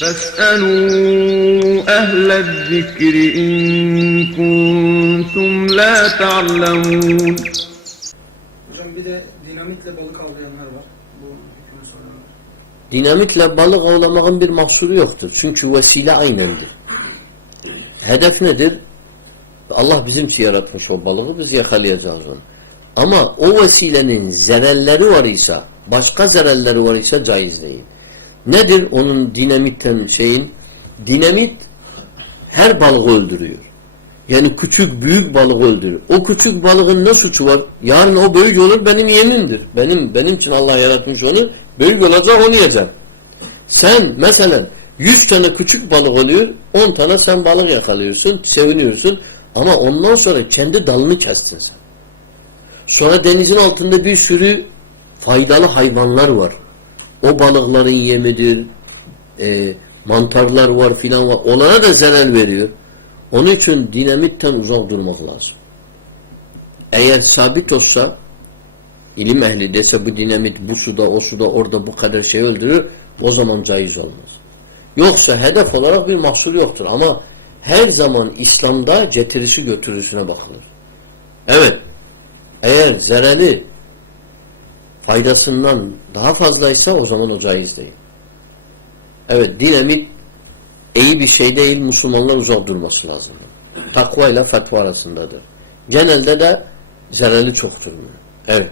فاسألوا أهل الذكر إن كنتم لا تعلمون Hocam bir de dinamitle balık avlayanlar var. Bu hükmü soruyorlar. Dinamitle balık avlamanın bir mahsuru yoktur. Çünkü vesile aynendir. Hedef nedir? Allah bizim için yaratmış o balığı biz yakalayacağız onu. Ama o vesilenin zerelleri var ise başka zerelleri var ise caiz değil. Nedir onun dinamitten şeyin? Dinamit her balığı öldürüyor. Yani küçük büyük balık öldürür. O küçük balığın ne suçu var? Yarın o büyük olur benim yemindir. Benim benim için Allah yaratmış onu. Büyük olacak onu yiyeceğim. Sen mesela 100 tane küçük balık oluyor, 10 tane sen balık yakalıyorsun, seviniyorsun ama ondan sonra kendi dalını kestin sen. Sonra denizin altında bir sürü faydalı hayvanlar var. O balıkların yemidir, e, mantarlar var filan var. Onlara da zarar veriyor. Onun için dinamitten uzak durmak lazım. Eğer sabit olsa ilim ehli dese bu dinamit bu suda o suda orada bu kadar şey öldürür o zaman caiz olmaz. Yoksa hedef olarak bir mahsur yoktur ama her zaman İslam'da getirisi götürüsüne bakılır. Evet eğer zereli faydasından daha fazlaysa o zaman o caiz değil. Evet dinamit iyi bir şey değil Müslümanlar uzak durması lazım. Takva ile fetva arasındadır. Genelde de zereli çoktur. Evet.